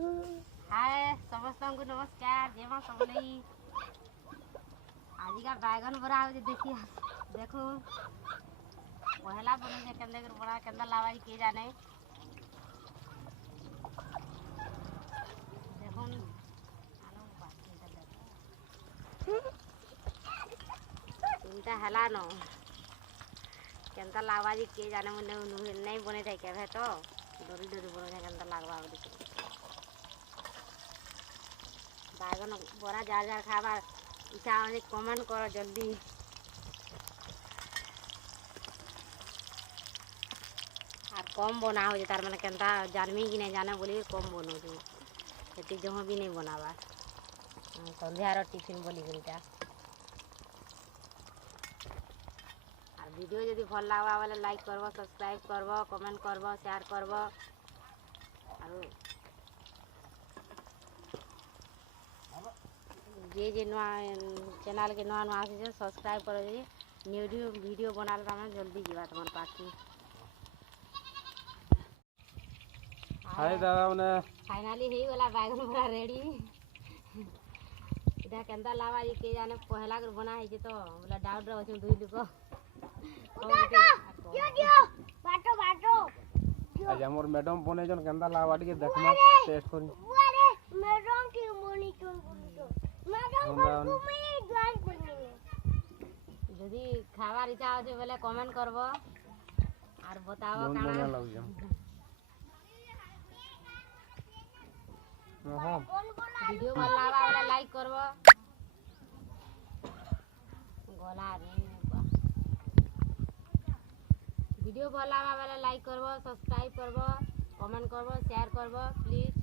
हाय समस्त को नमस्कार जय मां सबलाई आज का बैगन बड़ा हो देखिए देखो पहला बने जे कंदे कर बड़ा कंदा लावाई के जाने देखो आनो बाकी चिंता हला न कंदा लावाई के जाने मुने नहीं बने थे के है तो डोरी डोरी बने कंदा लागवा बैगन बड़ा जार जार खावा इच्छा हो कमेंट करो जल्दी और कम बना हो तार मैंने केनता जानवी कि नहीं जाने बोली कम बनो जो जहाँ भी नहीं बनावा संध्यार टिफिन बोली गरीटा और वीडियो यदि भल लगवा वाले लाइक करबो सब्सक्राइब करबो कमेंट करबो शेयर करबो और जे नुआ चैनल के नुआ नुआ आसे सब्सक्राइब करो जे वीडियो बनाल तमें जल्दी जीवा तुम पाखी हाय दादा माने फाइनली हे वाला बैगन पूरा रेडी इधर केंदा लावा ये के जाने पहला कर बना है जे तो बोला डाउट रहो छ दुई लुको बाटो बाटो आज हमर मैडम बने जन केंदा लावा के देखना टेस्ट करी अरे मैडम की मोनी कोन मैडम को मैं ज्वाइन करनी जदी खावार इच्छा हो बोले कमेंट करबो और बताओ काना लग जा हां वीडियो भल लावा वाला लाइक करबो गोला रे वीडियो भल लावा वाला लाइक करबो सब्सक्राइब करबो कमेंट करबो शेयर करबो प्लीज।